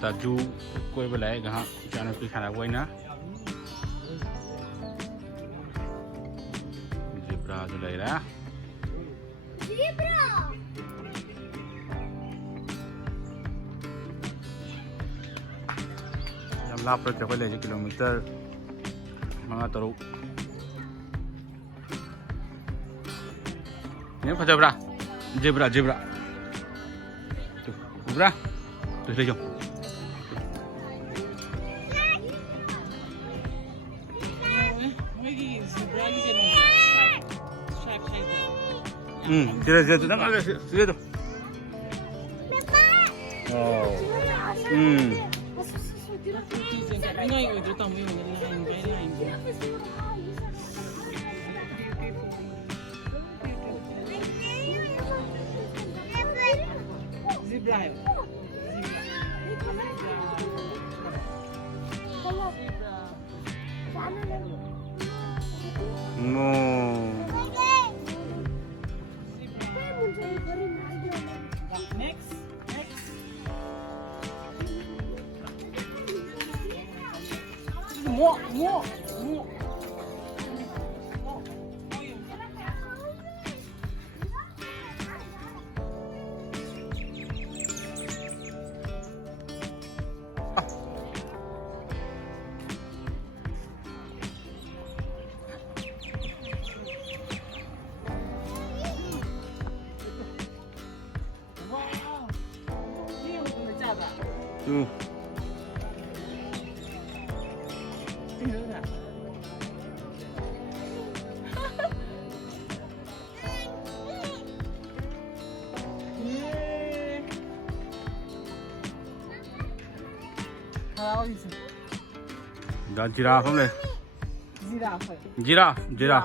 ta ju quay về lại hả cho nó cứ khá là quay ná zebra tu lại đó jam lapar cho quay lại kilometer mga taro ini apa zebra zebra zebra tuh zebra tuh đây không Sila tu, tengok sila tu. Oh. No. Mua. Tuh. Đó giraffe không này? Giraffe.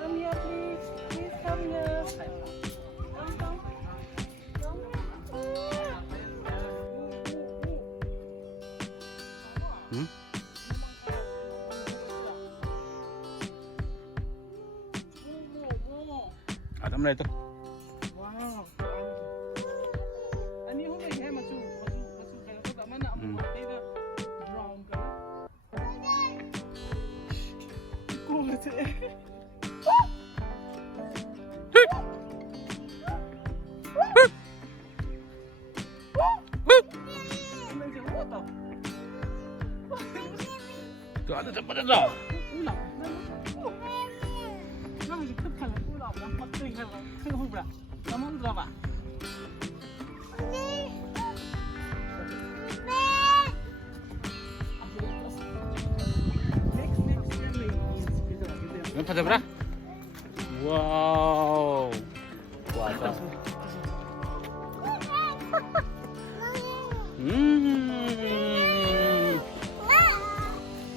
Come here, please. Please come here. Come. Adam này tuh. Wow. Ani hôm nay hay mà chú cái nó tạm mana amu đây là brown cả. Cô sẽ. Tuh ada tempat ada. Kamu berapa? Apa zebra? Wow. Kuasa.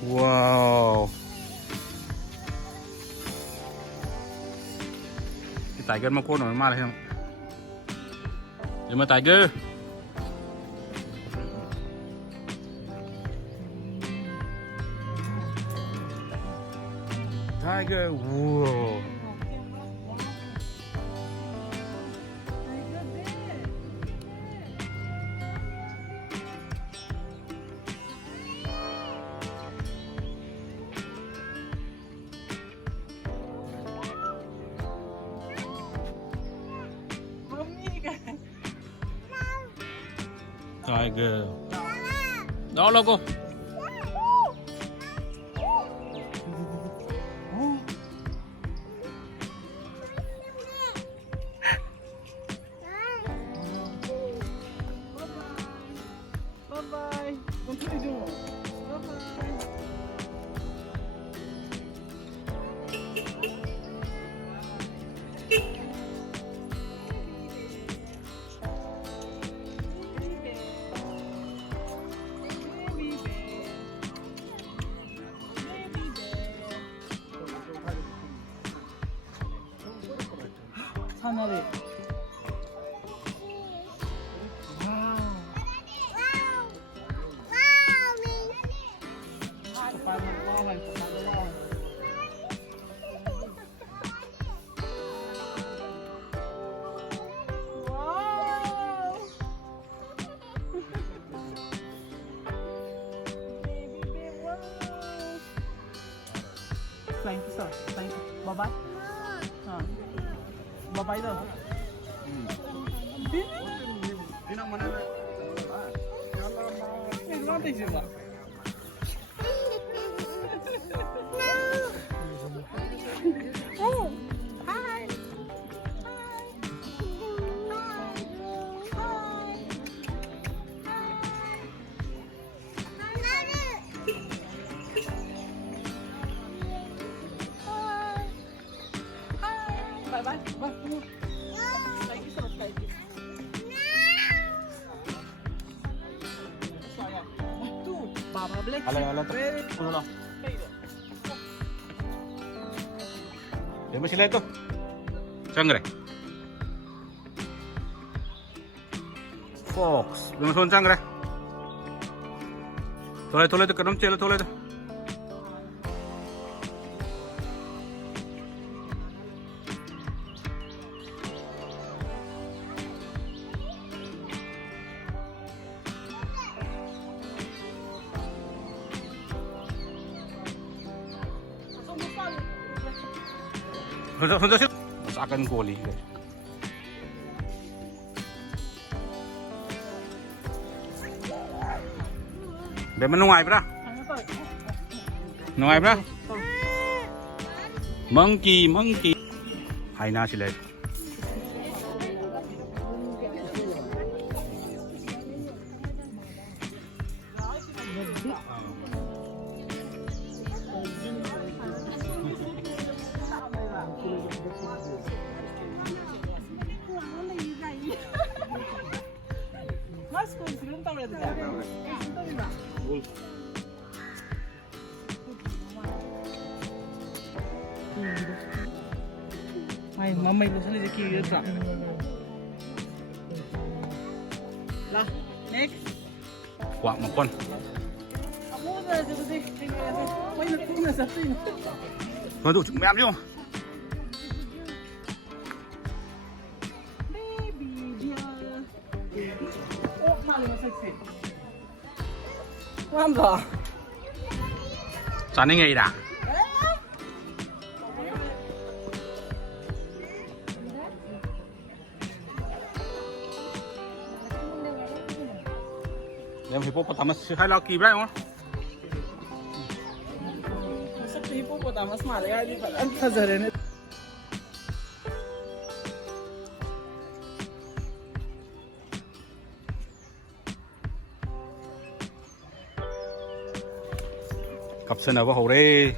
Wow. Tiger mà cô nổi mà này không? Nhưng mà Tiger. Tiger, wow. Tiger. Đó logo. Bye. Untuk itu. Bye. 하나를. 와우. flying kiss her. Flying. Bye bye. Bye bye daw. Advantage sila. Oh, hi. Bye bye. Bye. Flying kiss her. Flying kiss. Baba Blake. Ala. Very Ano lang? favorite. Yan ba sila ito? Sangre. Fox. Belum son sangre. Tole itu kedom celo tole itu. Honda sih. Masakan kuli. Để mà ngoài ra. Ngoài ra. Monkey. Hay na sila. Mas kung sigurong tawag ito ka. Ay, mamay ko sa nila kiri ito. Lah, next. Kuha mo pon. Ako na sa ito. May nagpuna sa ito. Aduh, mẹ đi không? Baby dear. Oh, maling sexy. Manda. Sana ngay đã. Em hippopotamus hay là kỳ đấy không? Sa hippopotamus malaya di pala ang kazarin. Cặp sân ở vào hậu đây.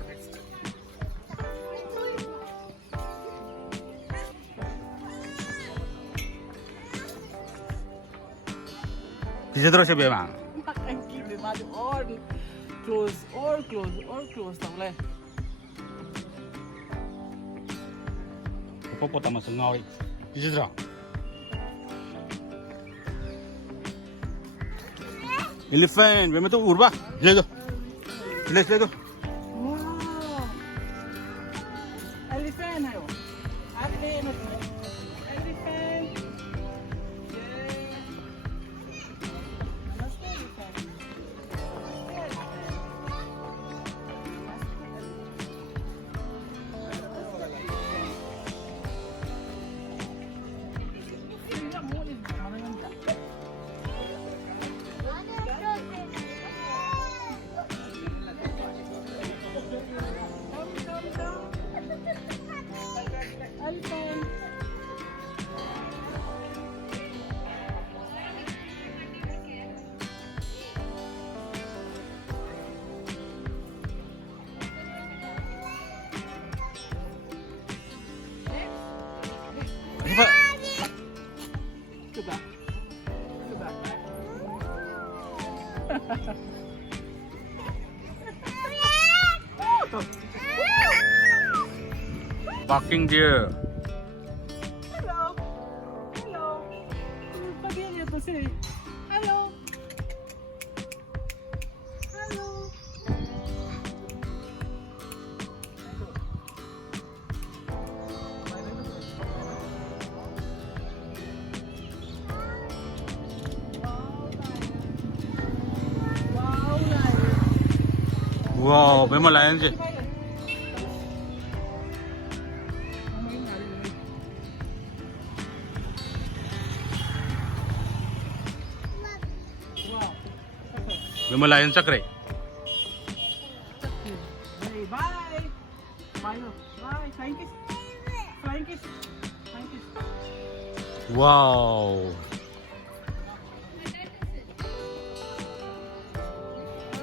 Bisa terus ya bang. Ang kibi mali or close tawle. Hippopotamus ngồi. Bisa terus. Elephant, ven tu urba. Jadi tu. Let's go. Wow. Elephant ayo. Elephant. Elephant. Yeah. Mas elephant. Elephant. Apa? Coba. Coba. Barking deer. Hello. Hello. Sabihin niyo to sila. Hello. Hello. Wow, Wow, memang lain je. Malayan sakre. Hey, bye. Bye, no. Bye. Flying kiss. Flying kiss. Flying kiss. Wow.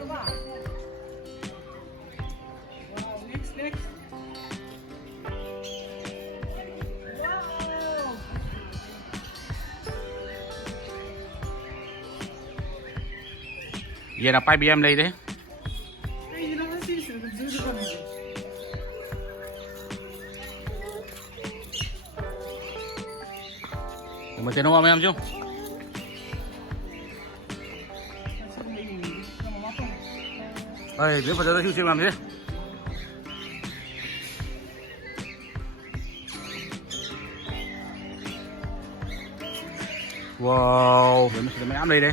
Wow, next. Vậy là bay BM đây đấy. Hey, you know what this is? The zoo is Mà tiền không em chứ? Đây, biết vào đây chú làm gì? Wow, để mình ám đây đây.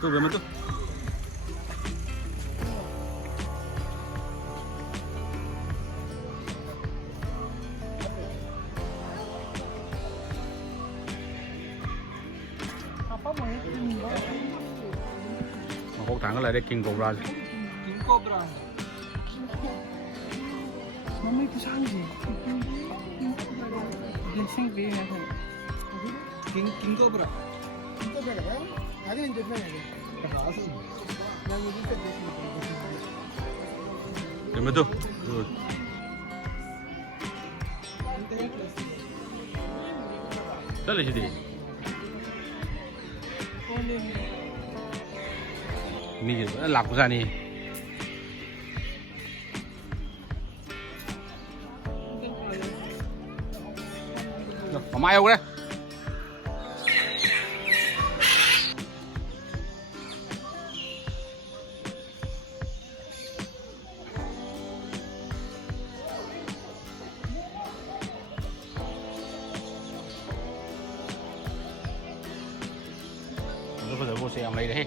Tuh berapa tuh? Một thằng cái lại để King Cobra. King Cobra. Nó mấy cái sang gì? Ginseng bee này thôi. King Cobra. King Cobra đấy. Ada yang jadi ni. Yang ini tu. Berapa tuh? Tuh. Dah lah jadi. Ni lap ke sana ni. Mama ayo ke? Bây giờ vô xe làm đây đấy.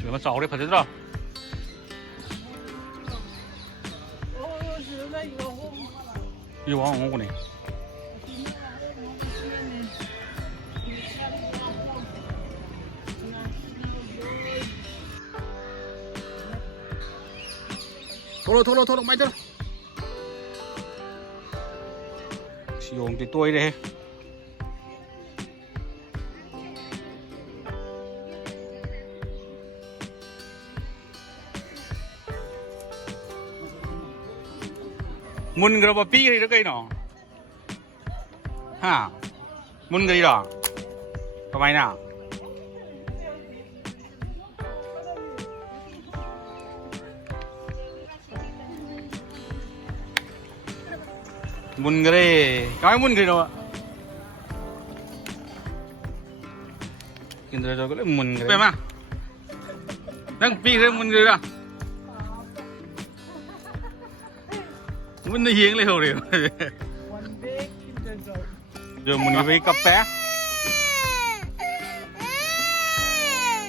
Siapa yang sahur pada tu? Yêu ông này. Thôi mày thôi. Siêu ông thì tôi đây. Mun berapa pi kali dekat ini? Ha, mun kali dah. Kemana nak? Mun kali, kau mun kali dah. Kita dah kali mun kali. Apa? Nang pi kali mun kali dah. Mun dah hiang leh orang. One big Kinder Joy. Giờ mun kali kape.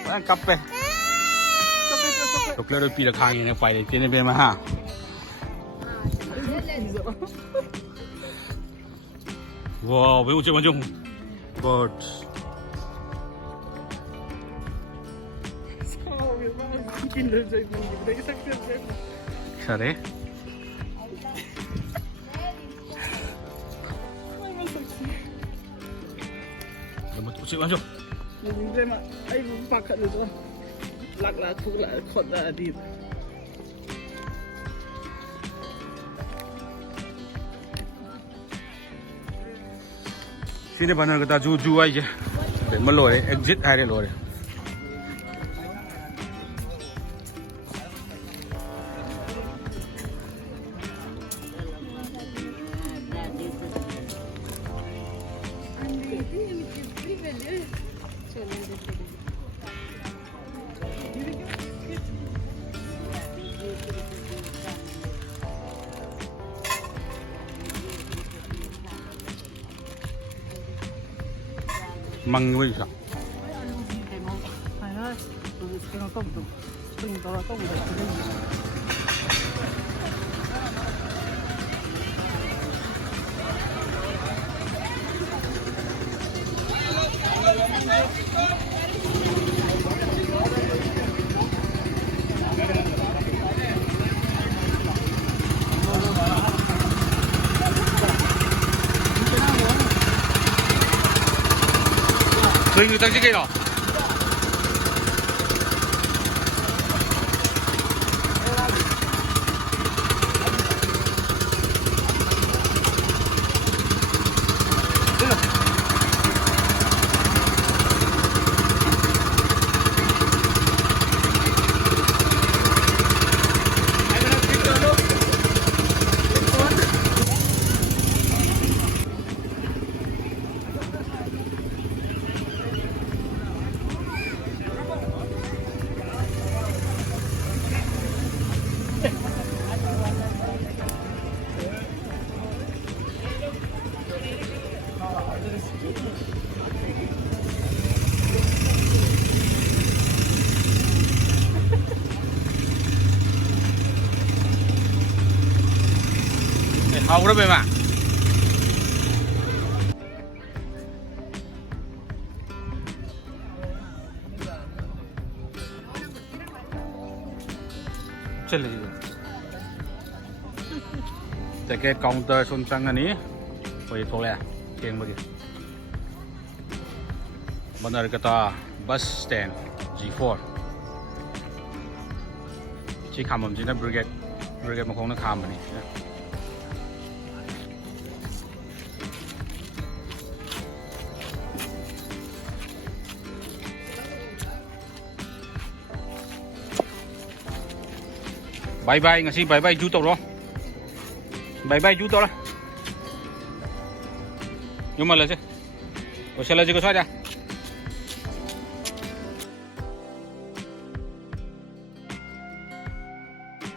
Mana kape? Coklat tu pi dah kang ini, file ni tiada bema ha. Wow, very ujung ujung. Bird. Kinder Joy pun kita kisah Kinder Joy. Sare. Lembut ujung ujung. Jadi saya mak, saya pakai dulu. Lak tu lah, kot lah di. Sini benar kita juju aja. Melore, exit area lore. măng với sao Hay đó, cái nó tôm tôm, bình to tôm được cái gì? Rồi người ta sẽ cái đó hầu đó em ạ. Chân gì jaket counter Sunsang ini woi toleh keng bagi benar kata bus stand G4 chỉ khám mình chỉ là brigade mà không nó khám này bye bye ngasi bye bye juto lo bye bye juto lah cuma lah sih, usah lagi kau saja.